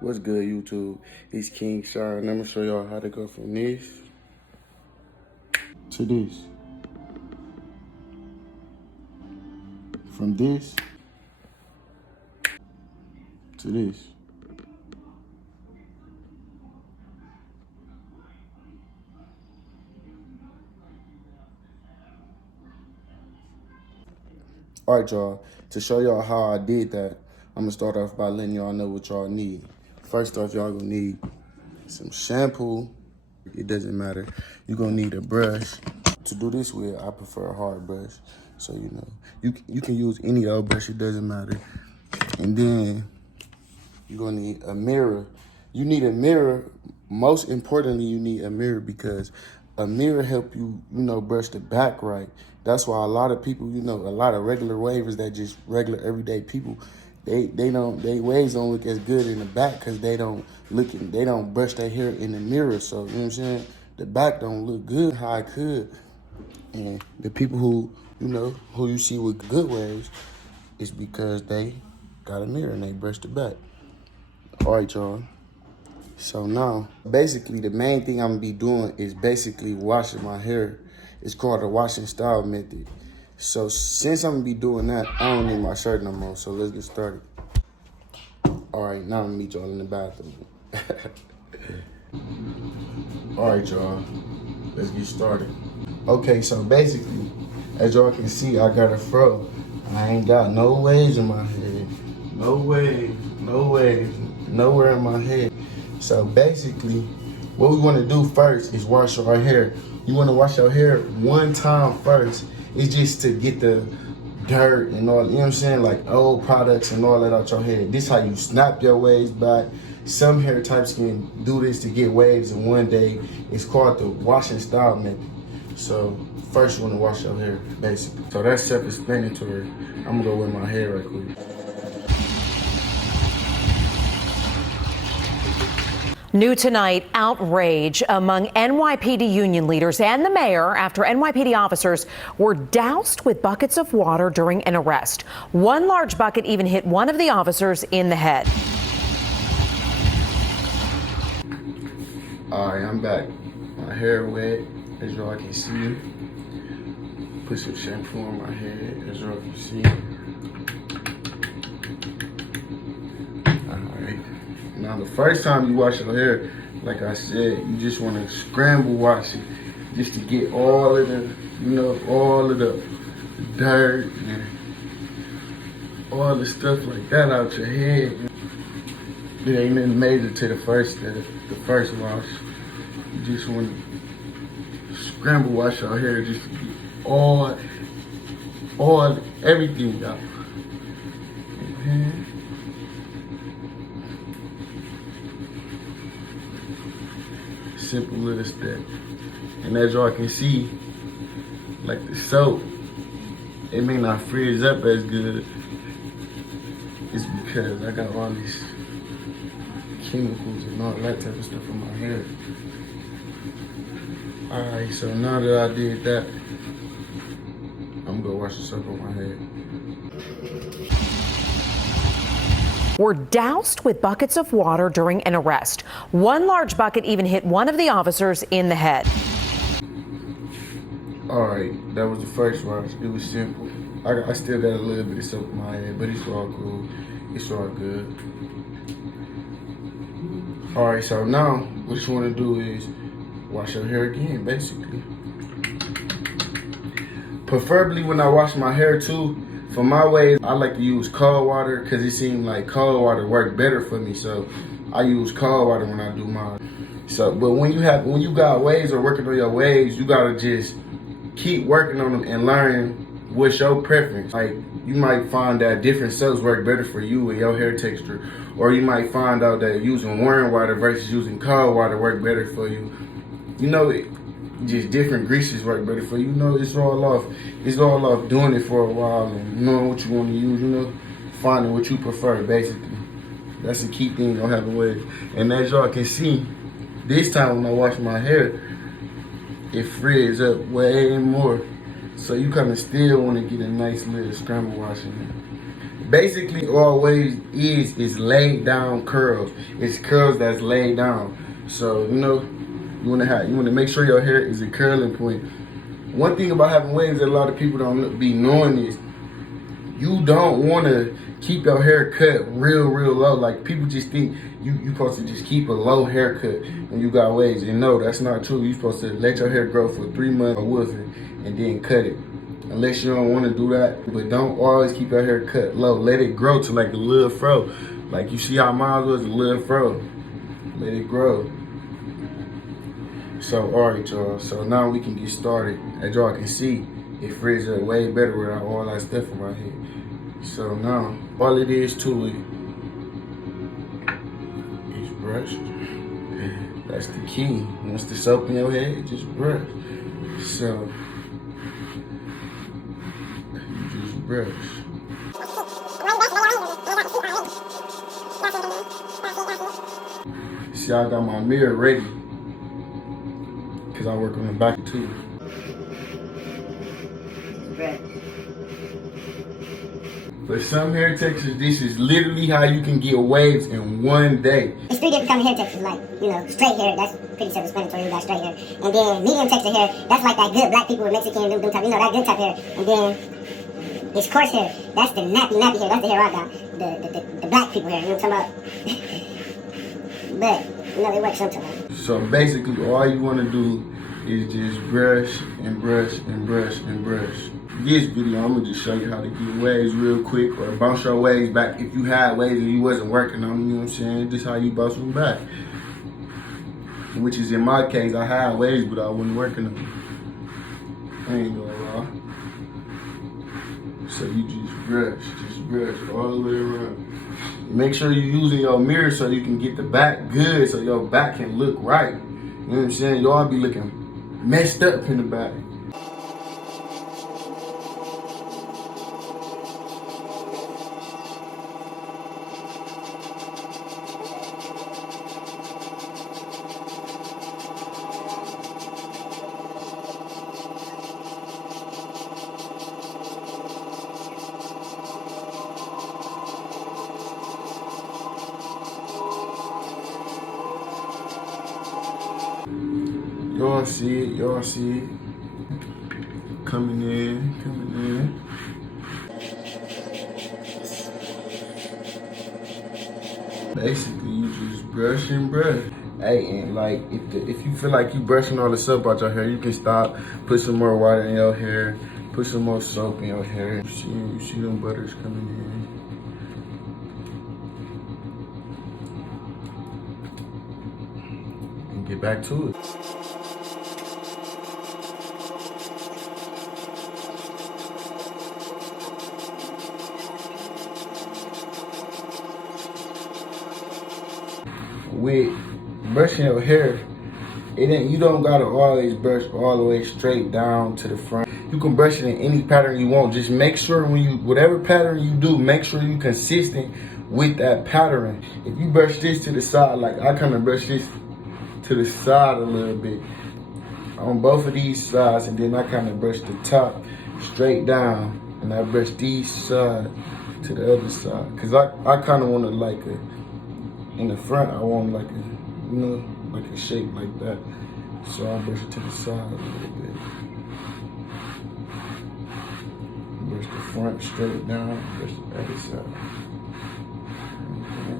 What's good, YouTube? It's King Shine, and I'm gonna show y'all how to go from this to this. From this to this. All right, y'all. To show y'all how I did that, I'm gonna start off by letting y'all know what y'all need. First off, y'all gonna need some shampoo. It doesn't matter. You're gonna need a brush. To do this with, I prefer a hard brush. So, you can use any old brush, it doesn't matter. And then you're gonna need a mirror. You need a mirror. Most importantly, you need a mirror because a mirror help you, brush the back right. That's why a lot of people, a lot of regular wavers that just regular everyday people, they waves don't look as good in the back because they don't brush their hair in the mirror. So, you know what I'm saying? The back don't look good how it could. And the people who you see with good waves is because they got a mirror and they brush the back. All right, y'all. So now, basically, the main thing I'm gonna be doing is basically washing my hair. It's called the washing style method. So since I'm gonna be doing that, I don't need my shirt no more. So let's get started. All right, now I'm gonna meet y'all in the bathroom. All right, y'all. Let's get started. Okay, so basically, as y'all can see, I got a fro. I ain't got no waves in my head. No waves, nowhere in my head. So basically, what we want to do first is wash our hair. You want to wash your hair one time first. It's just to get the dirt and all, you know what I'm saying, like old products and all that out your hair. This how you snap your waves back. Some hair types can do this to get waves in one day. It's called the washing style method. So first you want to wash your hair, basically. So that's self-explanatory. I'm gonna go with my hair right quick. New tonight, outrage among NYPD union leaders and the mayor after NYPD officers were doused with buckets of water during an arrest. One large bucket even hit one of the officers in the head. All right, I'm back. My hair wet, as y'all can see. Put some shampoo on my head, as y'all can see. All right. Now, the first time you wash your hair, like I said, you just want to scramble wash it, just to get all of the dirt and all the stuff like that out your head. There ain't nothing major to the first wash. You just want to scramble wash your hair just to get everything out. Simple little step. And as y'all can see, like the soap, it may not freeze up as good. It's because I got all these chemicals and all that type of stuff in my hair. Alright, so now that I did that, I'm gonna wash the soap on my head. Were doused with buckets of water during an arrest. One large bucket even hit one of the officers in the head. All right, that was the first wash. It was simple. I still got a little bit of soap in my head, but it's all cool. It's all good. All right, so now what you want to do is wash your hair again, basically. Preferably when I wash my hair too, for my ways, I like to use cold water because it seemed like cold water worked better for me. So I use cold water when I do mine. So, but when you got waves or working on your waves, you gotta just keep working on them and learn what's your preference. Like you might find that different soaps work better for you and your hair texture, or you might find out that using warm water versus using cold water work better for you. Just different greases work better for you. It's all off doing it for a while and knowing what you want to use, finding what you prefer, basically. That's the key thing on having waves. And as y'all can see, this time when I wash my hair, it frees up way more. So you kind of still want to get a nice little scramble wash in there. Basically, all waves is laid down curls. It's curls that's laid down. So you know, you wanna make sure your hair is a curling point. One thing about having waves that a lot of people don't be knowing is you don't want to keep your hair cut real low. Like, people just think you supposed to just keep a low haircut when you got waves. And no, that's not true. You supposed to let your hair grow for 3 months or woofing and then cut it. Unless you don't want to do that. But don't always keep your hair cut low. Let it grow to like a little fro. Like, you see how mine was, a little fro. Let it grow. So, alright, y'all. So now we can get started. As y'all can see, it frees up way better without all that stuff in my head. So now, all it is to it is brush. That's the key. Once the soap in your head, just brush. So, you just brush. See, I got my mirror ready, because I work on the back too. For some hair textures, this is literally how you can get waves in one day. There's 3 different kinds of hair textures, like, you know, straight hair, that's pretty self-explanatory, you got straight hair. And then medium texture hair, that's like that good black people with Mexican, them type, you know, that good type hair. And then it's coarse hair, that's the nappy hair, that's the hair I got. The black people hair, you know what I'm talking about? But, you know, they work sometimes. So basically, all you want to do is just brush and brush and brush and brush. This video, I'm gonna just show you how to get waves real quick, or bounce your waves back if you had waves and you wasn't working on them, you know what I'm saying? Just how you bounce them back. Which is in my case, I had waves, but I wasn't working on them. I ain't gonna lie. So you just brush all the way around. Make sure you're using your mirror so you can get the back good, so your back can look right. You know what I'm saying? Y'all be looking messed up in the back. Y'all see it. Coming in. Basically, you just brush and brush. Hey, and like, if you feel like you brushing all the soap out your hair, you can stop, put some more water in your hair, put some more soap in your hair. You see them butters coming in. And get back to it. With brushing your hair, you don't gotta always brush all the way straight down to the front. You can brush it in any pattern you want. Just make sure whatever pattern you do, make sure you're consistent with that pattern. If you brush this to the side, like I kind of brush this to the side a little bit on both of these sides, and then I kind of brush the top straight down, and I brush these sides to the other side. Cause I kind of want to like in the front, I want like a, you know, like a shape like that. So I brush it to the side a little bit. Brush the front straight down, brush the other side. Okay.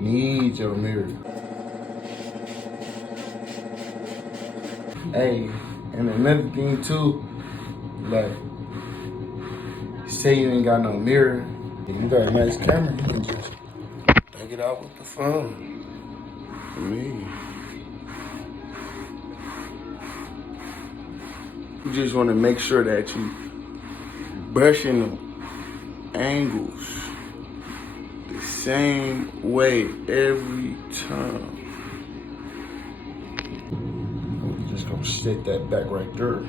Need your mirror. Hey, and another thing too, like, say you ain't got no mirror, and you got a nice camera, you can just take it out with the phone. For me. You just want to make sure that you brushing the angles the same way every time. I'm just gonna set that back right there,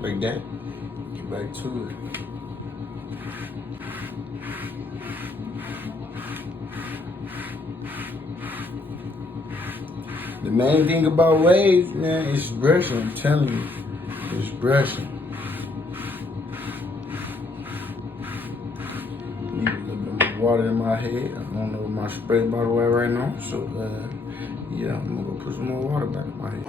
like that. Get back to it. The main thing about waves, man, is brushing. I'm telling you, brushing. Need a little bit more water in my head. I don't know where my spray bottle at right now, so yeah, I'm gonna go put some more water back in my head.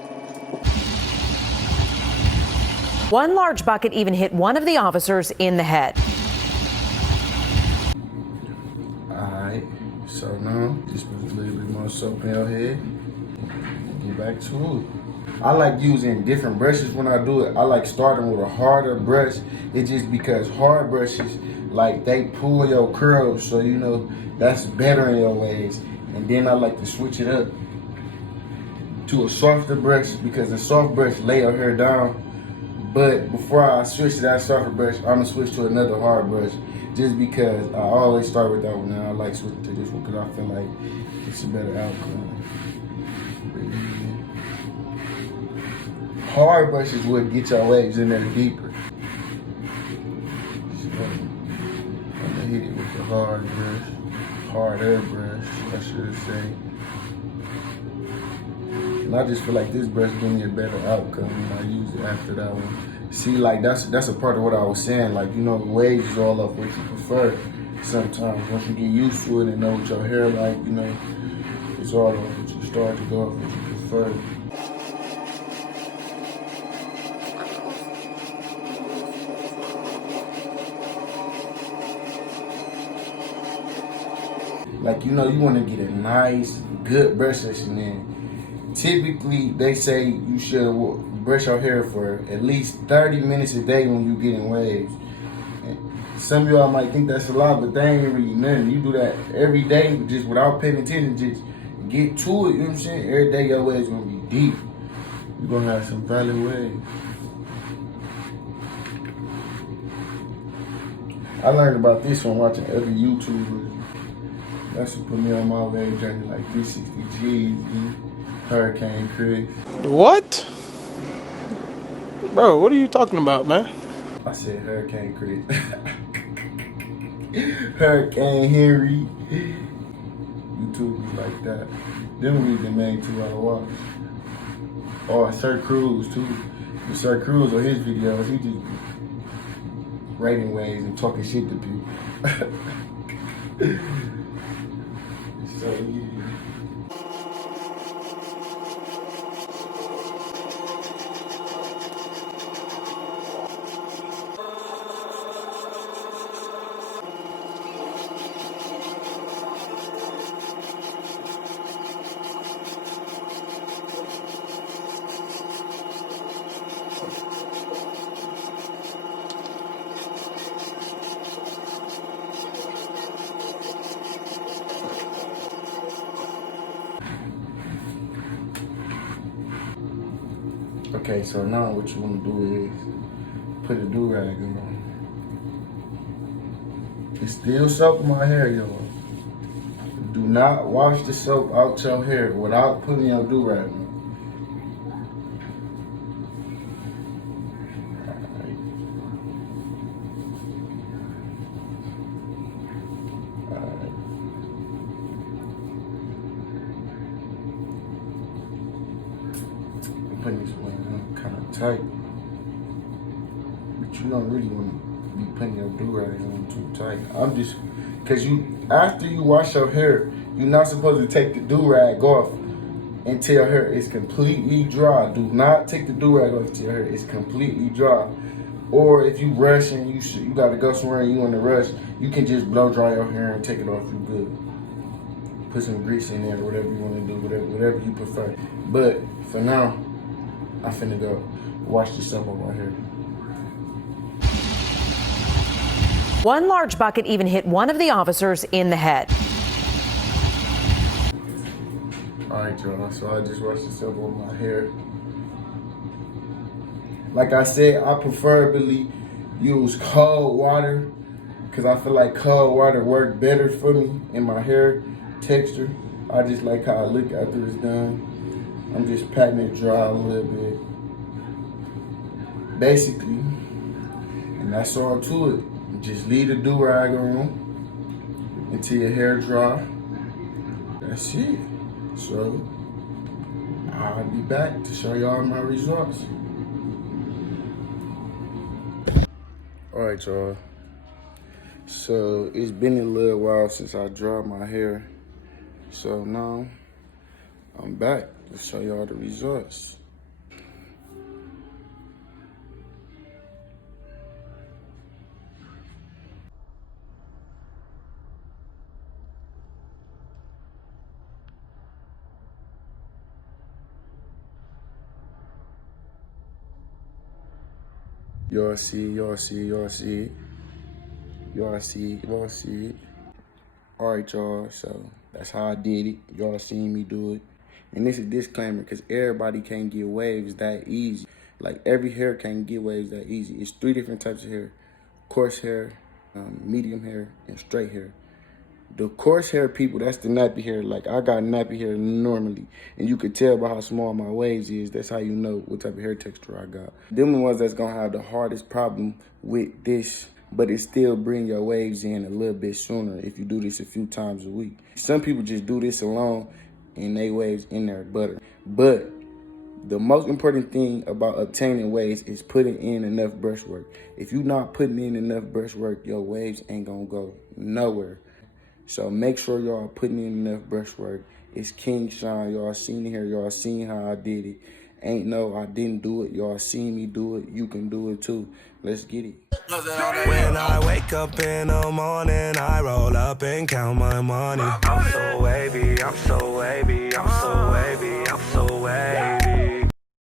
One large bucket even hit one of the officers in the head. Alright, so now just put a little bit more soap in your head. Get back to it. I like using different brushes when I do it. I like starting with a harder brush. It's just because hard brushes, like, they pull your curls, so you know that's better in your waves. And then I like to switch it up to a softer brush because the soft brush lay your hair down. But before I switch to that softer brush, I'm gonna switch to another hard brush just because I always start with that one. Now I like switching to this one because I feel like it's a better outcome. Hard brushes would get your waves in there deeper. So I'm gonna hit it with the hard brush, harder brush, I should say. And I just feel like this brush gives me a better outcome when I use it after that one. See, like that's a part of what I was saying. Like, you know, the waves is all up what you prefer. Sometimes once you get used to it and know what your hair like, you know, it's all up what you start to go off what you prefer. Like, you know, you want to get a nice, good brush session in. Typically, they say you should brush your hair for at least 30 minutes a day when you get in waves. And some of y'all might think that's a lot, but that ain't really nothing. You do that every day, just without paying attention, just get to it, you know what I'm saying? Every day your waves gonna be deep. You're gonna have some valid waves. I learned about this from watching other YouTubers. That's what put me on my wave journey, like 360 G's, Hurricane Chris. What? Bro, what are you talking about, man? I said Hurricane Chris. Hurricane Henry. YouTubers like that. Them really the main two I watch. Oh, Sir Cruz too. And Sir Cruz on his videos, he just rating waves and talking shit to people. So yeah. Okay, so now what you want to do is put a do-rag on. It's still soap in my hair, y'all. Do not wash the soap out your hair without putting your do-rag on. Putting this one kind of tight, but you don't really want to be putting your do-rag on too tight. I'm just, cause after you wash your hair, you're not supposed to take the do-rag off until your hair is completely dry. Do not take the do-rag off until your hair is completely dry. Or if you rushing, you gotta go somewhere and you in a rush, you can just blow dry your hair and take it off. You good. Put some grease in there, whatever you want to do, whatever you prefer. But for now, I'm finna go wash this up on my hair. One large bucket even hit one of the officers in the head. All right, y'all, so I just washed this up on my hair. Like I said, I preferably use cold water because I feel like cold water works better for me in my hair texture. I just like how I look after it's done. I'm just patting it dry a little bit, basically, and that's all to it. Just leave the do-rag on until your hair dry. That's it. So I'll be back to show y'all my results. All right, y'all. So it's been a little while since I dried my hair. So now I'm back to show y'all the results. Y'all see, y'all see, y'all see it. Y'all see, y'all see it. All right, y'all, so that's how I did it. Y'all seen me do it. And this is a disclaimer, because everybody can't get waves that easy. Like, every hair can't get waves that easy. It's 3 different types of hair. Coarse hair, medium hair, and straight hair. The coarse hair people, that's the nappy hair. Like, I got nappy hair normally. And you could tell by how small my waves is. That's how you know what type of hair texture I got. Them the ones that's going to have the hardest problem with this. But it still bring your waves in a little bit sooner if you do this a few times a week. Some people just do this alone and they waves in their butter. But the most important thing about obtaining waves is putting in enough brush work. If you're not putting in enough brush work, your waves ain't gonna go nowhere. So make sure y'all putting in enough brush work. It's King Sean. Y'all seen it here. Y'all seen how I did it. Ain't no, I didn't do it. Y'all seen me do it. You can do it too. Let's get it. When I wake up in the morning, I roll up and count my money. I'm so wavy, I'm so wavy, I'm so wavy, I'm so wavy.